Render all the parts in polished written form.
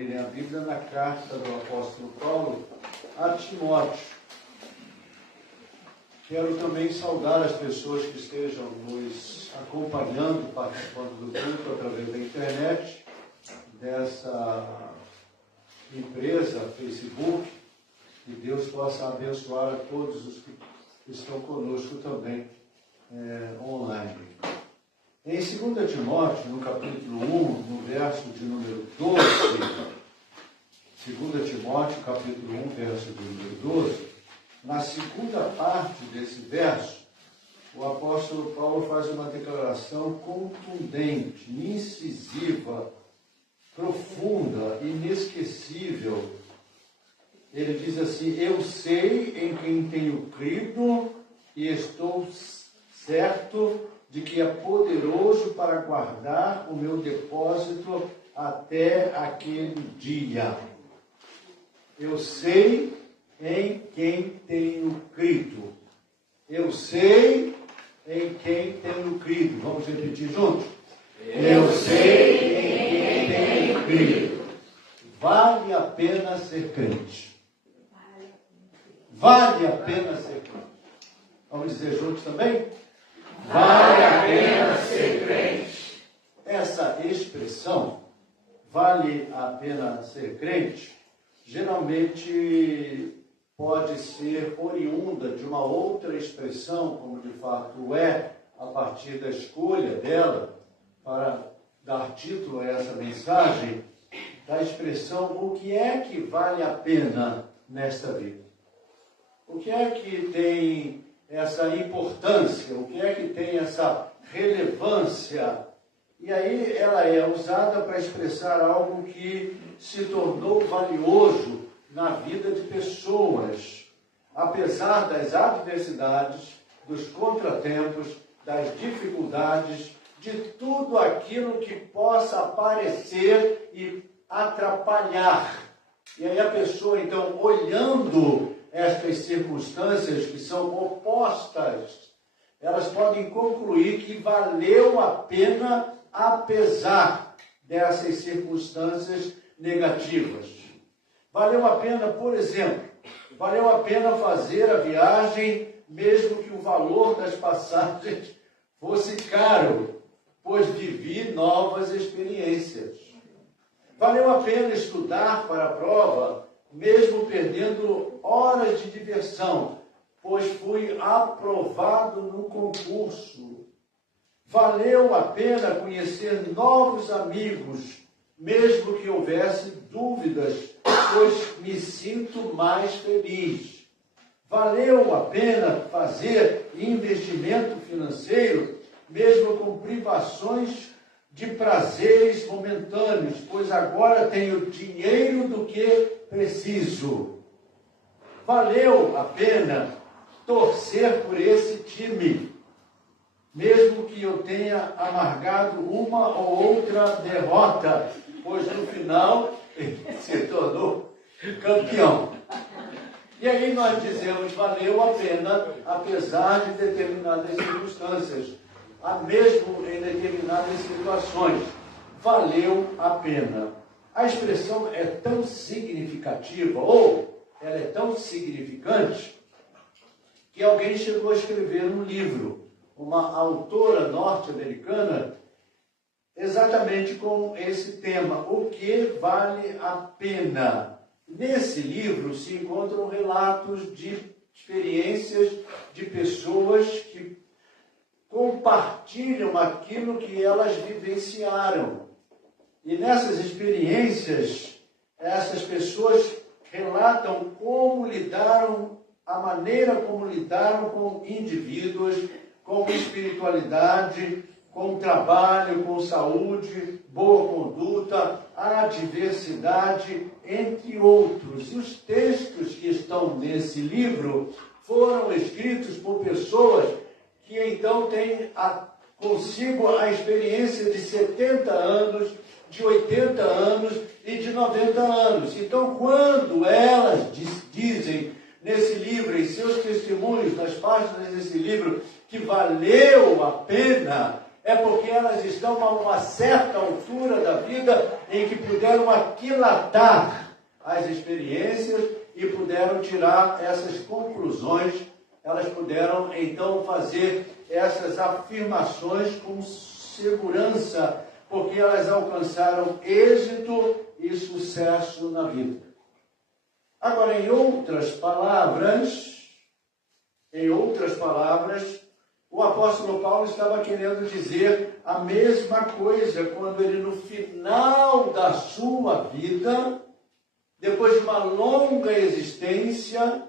abrirem a Bíblia na carta do apóstolo Paulo a Timóteo. Quero também saudar as pessoas que estejam nos acompanhando, participando do culto através da internet, dessa empresa Facebook. Que Deus possa abençoar a todos os que estão conosco também online. Em 2 Timóteo, no capítulo 1, no verso de número 12, 2 Timóteo, capítulo 1, verso de número 12, na segunda parte desse verso, o apóstolo Paulo faz uma declaração contundente, incisiva, profunda, inesquecível. Ele diz assim: eu sei em quem tenho crido e estou certo de que é poderoso para guardar o meu depósito até aquele dia. Eu sei em quem tenho crido. Eu sei em quem tenho crido. Vamos repetir juntos? Eu sei em quem tenho crido. Vale a pena ser crente. Vale a pena ser crente. Vamos dizer juntos também? Vale a pena ser crente. Essa expressão, vale a pena ser crente, geralmente pode ser oriunda de uma outra expressão, como de fato é, a partir da escolha dela, para dar título a essa mensagem, da expressão: o que é que vale a pena nesta vida? O que é que tem essa importância? O que é que tem essa relevância? E aí ela é usada para expressar algo que se tornou valioso na vida de pessoas, apesar das adversidades, dos contratempos, das dificuldades, de tudo aquilo que possa aparecer e atrapalhar. E aí a pessoa, então, olhando estas circunstâncias que são opostas, elas podem concluir que valeu a pena apesar dessas circunstâncias negativas. Valeu a pena, por exemplo, valeu a pena fazer a viagem, mesmo que o valor das passagens fosse caro, pois vivi novas experiências. Valeu a pena estudar para a prova, mesmo perdendo horas de diversão, pois fui aprovado no concurso. Valeu a pena conhecer novos amigos, mesmo que houvesse dúvidas, pois me sinto mais feliz. Valeu a pena fazer investimento financeiro, mesmo com privações de prazeres momentâneos, pois agora tenho dinheiro do que preciso. Valeu a pena torcer por esse time, mesmo que eu tenha amargado uma ou outra derrota, pois no final ele se tornou campeão. E aí nós dizemos: valeu a pena, apesar de determinadas circunstâncias, mesmo em determinadas situações, valeu a pena. A expressão é tão significativa, ou ela é tão significante, que alguém chegou a escrever um livro, uma autora norte-americana, exatamente com esse tema: o que vale a pena. Nesse livro se encontram relatos de experiências de pessoas que compartilham aquilo que elas vivenciaram. E nessas experiências, essas pessoas relatam como lidaram, a maneira como lidaram com indivíduos, com espiritualidade, com trabalho, com saúde, boa conduta, adversidade, entre outros. E os textos que estão nesse livro foram escritos por pessoas que então têm consigo a experiência de 70 anos, de 80 anos e de 90 anos. Então, quando elas dizem nesse livro, em seus testemunhos, nas páginas desse livro, que valeu a pena, é porque elas estão a uma certa altura da vida em que puderam aquilatar as experiências e puderam tirar essas conclusões. Elas puderam, então, fazer essas afirmações com segurança, porque elas alcançaram êxito e sucesso na vida. Agora, em outras palavras, o apóstolo Paulo estava querendo dizer a mesma coisa quando ele, no final da sua vida, depois de uma longa existência,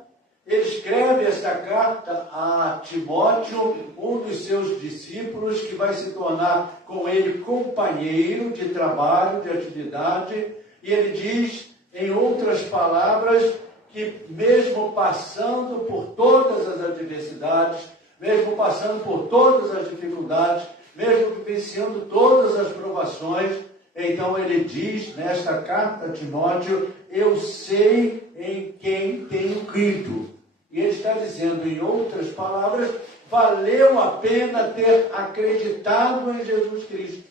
ele escreve esta carta a Timóteo, um dos seus discípulos, que vai se tornar com ele companheiro de trabalho, de atividade, e ele diz, em outras palavras, que mesmo passando por todas as adversidades, mesmo passando por todas as dificuldades, mesmo vivenciando todas as provações, então ele diz nesta carta a Timóteo, eu sei em quem tenho crido. E ele está dizendo, em outras palavras, valeu a pena ter acreditado em Jesus Cristo.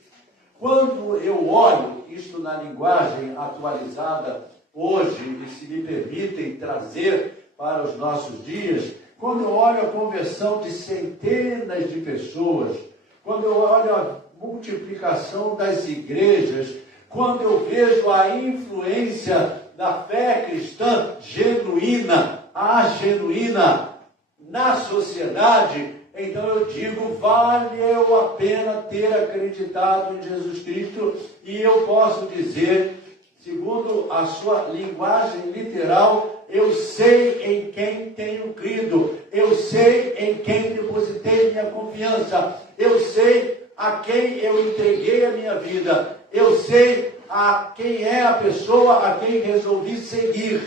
Quando eu olho, isto na linguagem atualizada hoje, e se me permitem trazer para os nossos dias, quando eu olho a conversão de centenas de pessoas, quando eu olho a multiplicação das igrejas, quando eu vejo a influência da fé cristã genuína, na sociedade, então eu digo, valeu a pena ter acreditado em Jesus Cristo, e eu posso dizer, segundo a sua linguagem literal, eu sei em quem tenho crido, eu sei em quem depositei minha confiança, eu sei a quem eu entreguei a minha vida, eu sei a quem é a pessoa a quem resolvi seguir,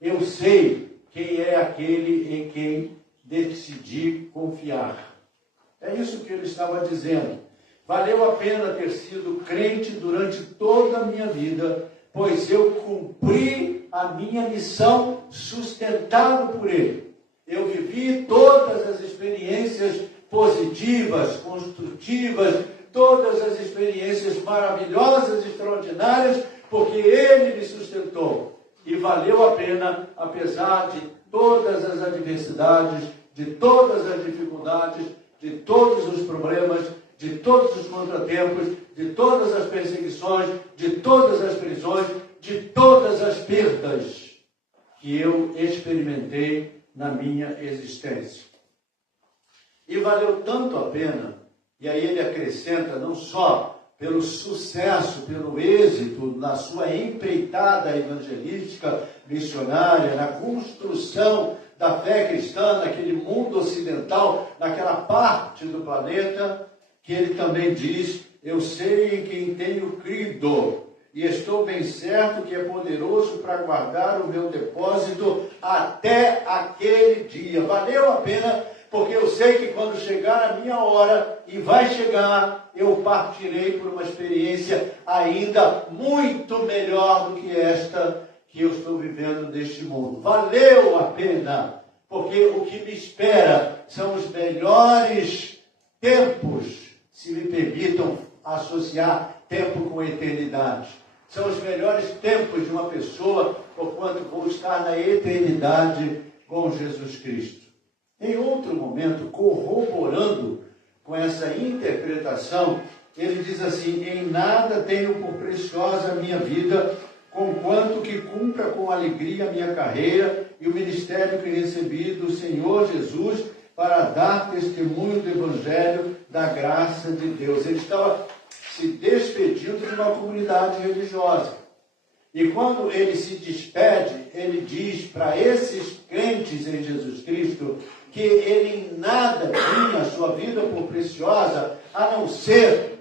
eu sei quem é aquele em quem decidi confiar. É isso que ele estava dizendo. Valeu a pena ter sido crente durante toda a minha vida, pois eu cumpri a minha missão sustentado por ele. Eu vivi todas as experiências positivas, construtivas, todas as experiências maravilhosas, extraordinárias, porque ele me sustentou. E valeu a pena, apesar de todas as adversidades, de todas as dificuldades, de todos os problemas, de todos os contratempos, de todas as perseguições, de todas as prisões, de todas as perdas que eu experimentei na minha existência. E valeu tanto a pena, e aí ele acrescenta não só pelo sucesso, pelo êxito na sua empreitada evangelística missionária, na construção da fé cristã naquele mundo ocidental, naquela parte do planeta, que ele também diz, eu sei em quem tenho crido, e estou bem certo que é poderoso para guardar o meu depósito até aquele dia. Valeu a pena, porque eu sei que quando chegar a minha hora, e vai chegar, eu partirei por uma experiência ainda muito melhor do que esta que eu estou vivendo neste mundo. Valeu a pena, porque o que me espera são os melhores tempos, se me permitam associar tempo com eternidade. São os melhores tempos de uma pessoa, porquanto vou estar na eternidade com Jesus Cristo. Em outro momento, corroborando com essa interpretação, ele diz assim, em nada tenho por preciosa a minha vida, conquanto que cumpra com alegria a minha carreira e o ministério que recebi do Senhor Jesus para dar testemunho do Evangelho da graça de Deus. Ele estava se despedindo de uma comunidade religiosa. E quando ele se despede, ele diz para esses crentes em Jesus Cristo que ele em nada tinha a sua vida por preciosa, a não ser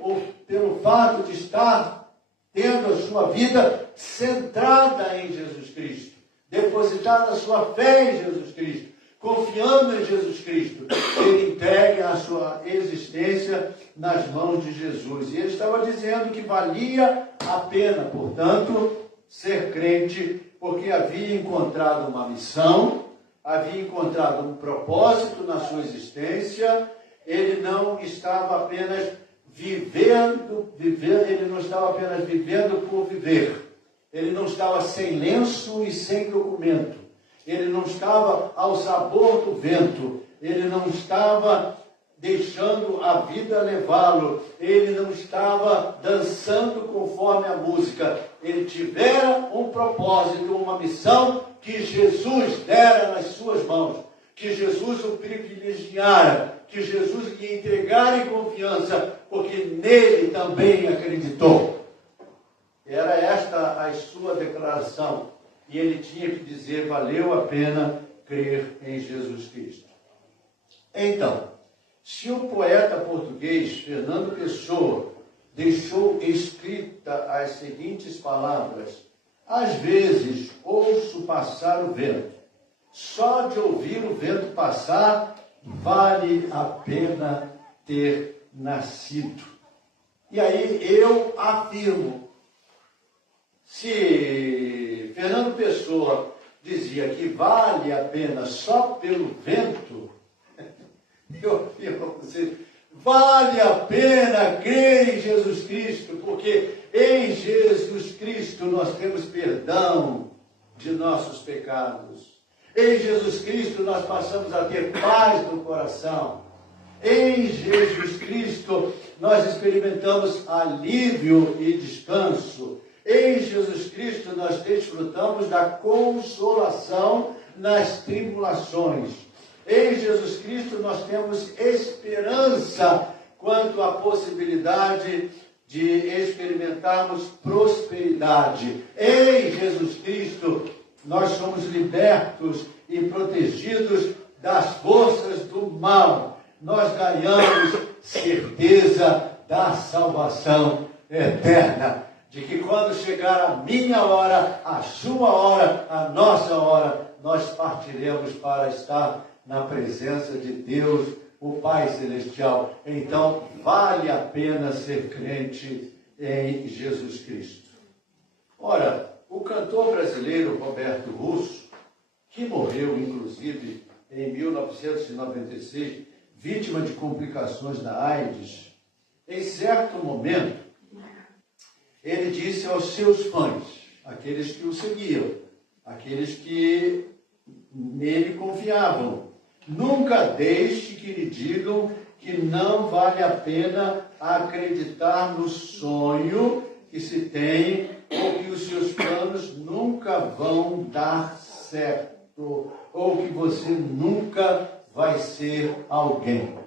pelo fato de estar tendo a sua vida centrada em Jesus Cristo, depositada a sua fé em Jesus Cristo, confiando em Jesus Cristo, ele entregue a sua existência nas mãos de Jesus. E ele estava dizendo que valia a pena, portanto, ser crente, porque havia encontrado uma missão, havia encontrado um propósito na sua existência, ele não estava apenas ele não estava apenas vivendo por viver. Ele não estava sem lenço e sem documento. Ele não estava ao sabor do vento. Ele não estava deixando a vida levá-lo. Ele não estava dançando conforme a música. Ele tivera um propósito, uma missão que Jesus dera nas suas mãos, que Jesus o privilegiara, que Jesus lhe entregara em confiança, porque nele também acreditou. Era esta a sua declaração. E ele tinha que dizer, valeu a pena crer em Jesus Cristo. Então, se o poeta português Fernando Pessoa deixou escrita as seguintes palavras: às vezes ouço passar o vento. Só de ouvir o vento passar, vale a pena ter nascido. E aí eu afirmo, se Fernando Pessoa dizia que vale a pena só pelo vento, eu afirmo a você, vale a pena crer em Jesus Cristo, porque em Jesus Cristo nós temos perdão de nossos pecados. Em Jesus Cristo nós passamos a ter paz no coração. Em Jesus Cristo nós experimentamos alívio e descanso. Em Jesus Cristo nós desfrutamos da consolação nas tribulações. Em Jesus Cristo nós temos esperança quanto à possibilidade de experimentarmos prosperidade. Em Jesus Cristo nós somos libertos e protegidos das forças do mal. Nós ganhamos certeza da salvação eterna. De que quando chegar a minha hora, a sua hora, a nossa hora, nós partiremos para estar na presença de Deus, o Pai Celestial. Então, vale a pena ser crente em Jesus Cristo. Ora, o cantor brasileiro Roberto Russo, que morreu, inclusive, em 1996, vítima de complicações da AIDS, em certo momento, ele disse aos seus fãs, aqueles que o seguiam, aqueles que nele confiavam: nunca deixe que lhe digam que não vale a pena acreditar no sonho que se tem, ou que os seus planos nunca vão dar certo, ou que você nunca vai ser alguém.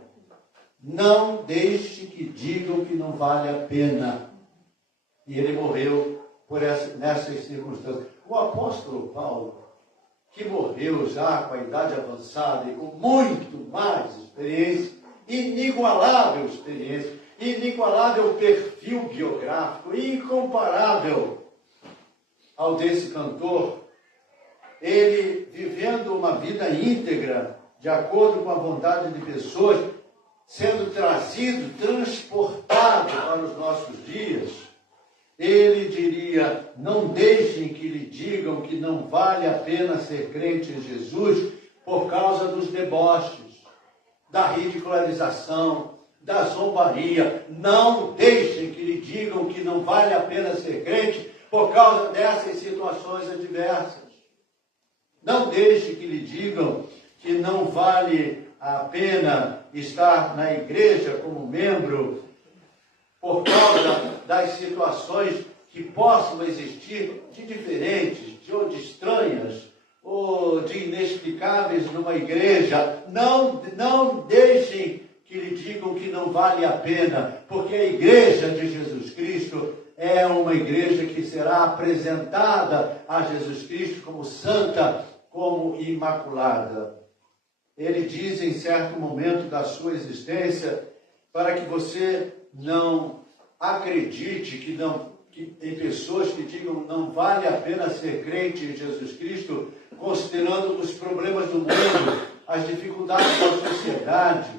Não deixe que digam que não vale a pena. E ele morreu nessas circunstâncias. O apóstolo Paulo, que morreu já com a idade avançada e com muito mais experiência, inigualável experiência, inigualável perfil biográfico, incomparável ao desse cantor, ele vivendo uma vida íntegra, de acordo com a vontade de pessoas, sendo trazido, transportado para os nossos dias, ele diria: não deixem que lhe digam que não vale a pena ser crente em Jesus por causa dos deboches, da ridicularização, da zombaria. Não deixem que lhe digam que não vale a pena ser crente por causa dessas situações adversas. Não deixe que lhe digam que não vale a pena estar na igreja como membro por causa das situações que possam existir de diferentes, de estranhas, ou de inexplicáveis numa igreja. Não deixem que lhe digam que não vale a pena, porque a igreja de Jesus Cristo é uma igreja que será apresentada a Jesus Cristo como santa, como imaculada. Ele diz em certo momento da sua existência, para que você não acredite que tem pessoas que digam não vale a pena ser crente em Jesus Cristo, considerando os problemas do mundo, as dificuldades da sociedade,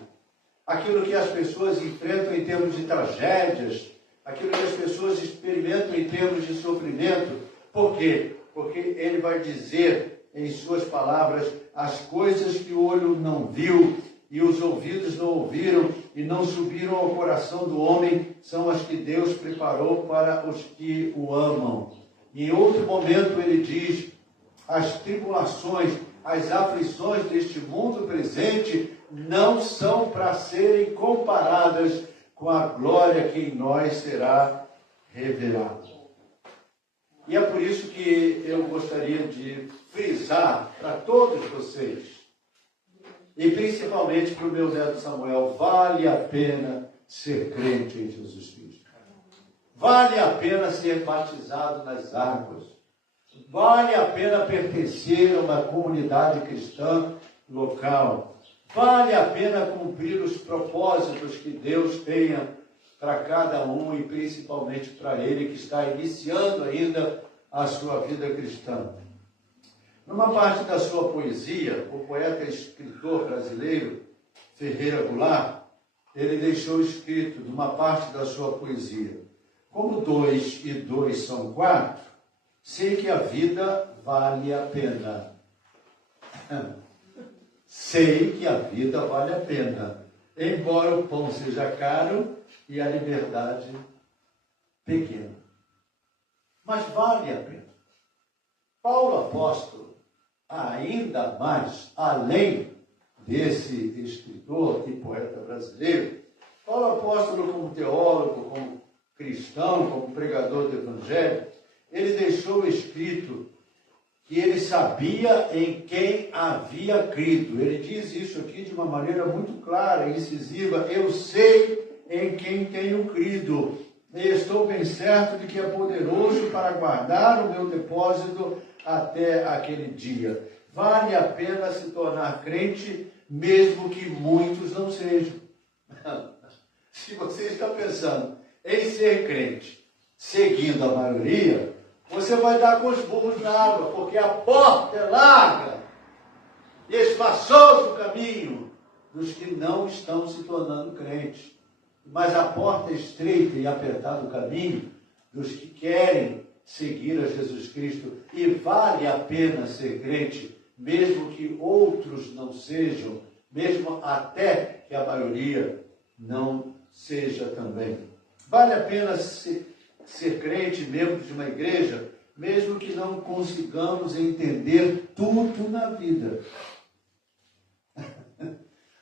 aquilo que as pessoas enfrentam em termos de tragédias, aquilo que as pessoas experimentam em termos de sofrimento. Por quê? Porque ele vai dizer em suas palavras as coisas que o olho não viu e os ouvidos não ouviram, e não subiram ao coração do homem, são as que Deus preparou para os que o amam. E em outro momento ele diz, as tribulações, as aflições deste mundo presente não são para serem comparadas com a glória que em nós será revelada. E é por isso que eu gostaria de frisar para todos vocês, e principalmente para o meu neto Samuel, vale a pena ser crente em Jesus Cristo. Vale a pena ser batizado nas águas. Vale a pena pertencer a uma comunidade cristã local. Vale a pena cumprir os propósitos que Deus tenha para cada um e principalmente para ele que está iniciando ainda a sua vida cristã. Numa parte da sua poesia, o poeta e escritor brasileiro Ferreira Goulart, ele deixou escrito numa parte da sua poesia: como 2 e 2 são 4, sei que a vida vale a pena. Sei que a vida vale a pena, embora o pão seja caro e a liberdade pequena. Mas vale a pena. Paulo apóstolo, ainda mais, além desse escritor e poeta brasileiro, Paulo apóstolo como teólogo, como cristão, como pregador do evangelho, ele deixou escrito que ele sabia em quem havia crido. Ele diz isso aqui de uma maneira muito clara e incisiva: eu sei em quem tenho crido, e estou bem certo de que é poderoso para guardar o meu depósito até aquele dia. Vale a pena se tornar crente, mesmo que muitos não sejam. Se você está pensando em ser crente, seguindo a maioria, você vai dar com os burros na água, porque a porta é larga e espaçoso o caminho dos que não estão se tornando crentes. Mas a porta é estreita e apertado o caminho dos que querem seguir a Jesus Cristo. E vale a pena ser crente, mesmo que outros não sejam, mesmo até que a maioria não seja também. Vale a pena ser crente, membro de uma igreja, mesmo que não consigamos entender tudo na vida.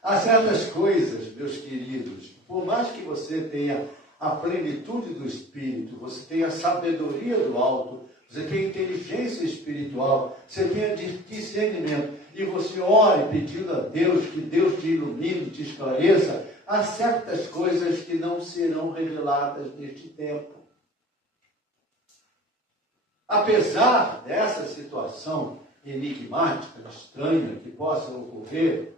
Há certas coisas, meus queridos, por mais que você tenha a plenitude do Espírito, você tenha a sabedoria do alto, você tenha inteligência espiritual, você tenha discernimento, e você ore pedindo a Deus que Deus te ilumine, te esclareça, há certas coisas que não serão reveladas neste tempo. Apesar dessa situação enigmática, estranha, que possa ocorrer,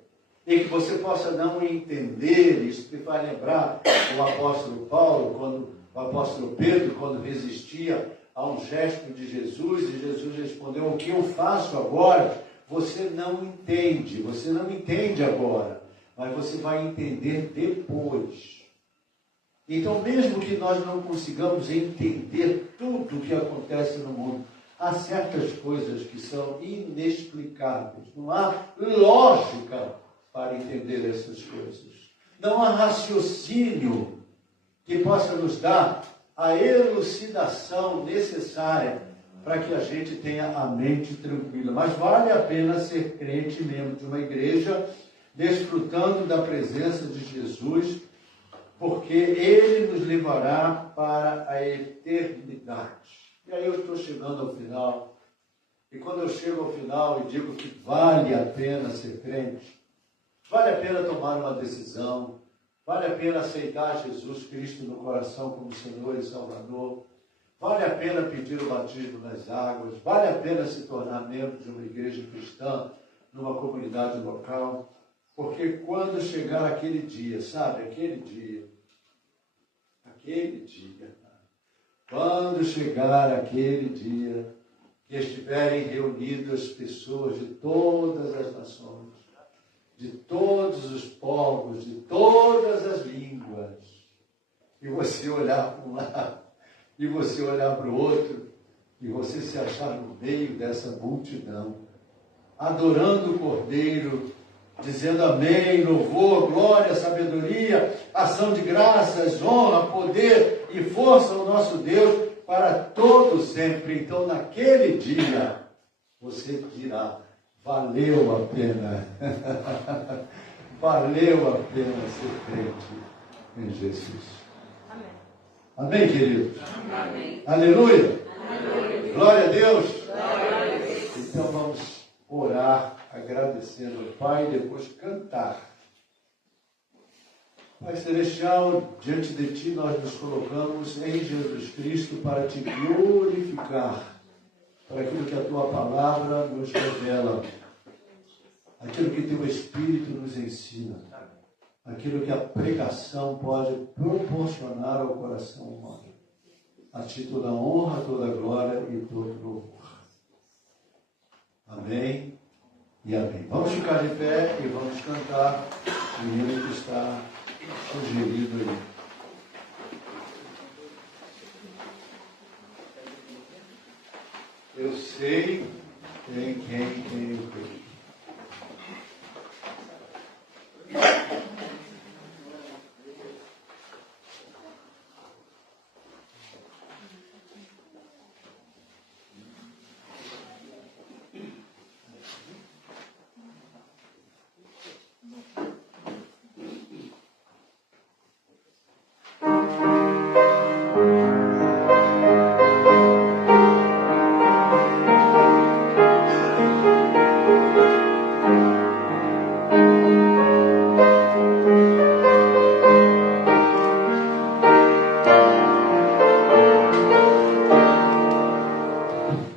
e que você possa não entender, isso me vai lembrar o apóstolo Paulo, o apóstolo Pedro, quando resistia a um gesto de Jesus, e Jesus respondeu: o que eu faço agora, você não entende agora, mas você vai entender depois. Então, mesmo que nós não consigamos entender tudo o que acontece no mundo, há certas coisas que são inexplicáveis, não há lógica para entender essas coisas. Não há raciocínio que possa nos dar a elucidação necessária para que a gente tenha a mente tranquila. Mas vale a pena ser crente, membro de uma igreja, desfrutando da presença de Jesus, porque Ele nos levará para a eternidade. E aí eu estou chegando ao final. E quando eu chego ao final e digo que vale a pena ser crente, vale a pena tomar uma decisão, vale a pena aceitar Jesus Cristo no coração como Senhor e Salvador, vale a pena pedir o batismo nas águas, vale a pena se tornar membro de uma igreja cristã, numa comunidade local, porque quando chegar aquele dia, sabe, quando chegar aquele dia, que estiverem reunidas pessoas de todas as nações, de todos os povos, de todas as línguas, e você olhar para um lado, e você olhar para o outro, e você se achar no meio dessa multidão, adorando o Cordeiro, dizendo amém, louvor, glória, sabedoria, ação de graças, honra, poder e força ao nosso Deus para todo sempre. Então, naquele dia, você dirá, valeu a pena. Valeu a pena ser crente em Jesus. Amém. Amém, querido? Amém. Aleluia. Aleluia. Glória a Deus. Glória a Deus. Então, vamos orar, agradecendo ao Pai e depois cantar. Pai Celestial, diante de Ti nós nos colocamos em Jesus Cristo para Te glorificar, para aquilo que a Tua palavra nos revela, aquilo que Teu Espírito nos ensina, aquilo que a pregação pode proporcionar ao coração humano. A Ti toda honra, toda glória e todo louvor. Amém e amém. Vamos ficar de pé e vamos cantar o hino que está sugerido aí. Eu sei em quem tenho crido.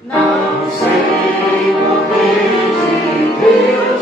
Não sei por que de Deus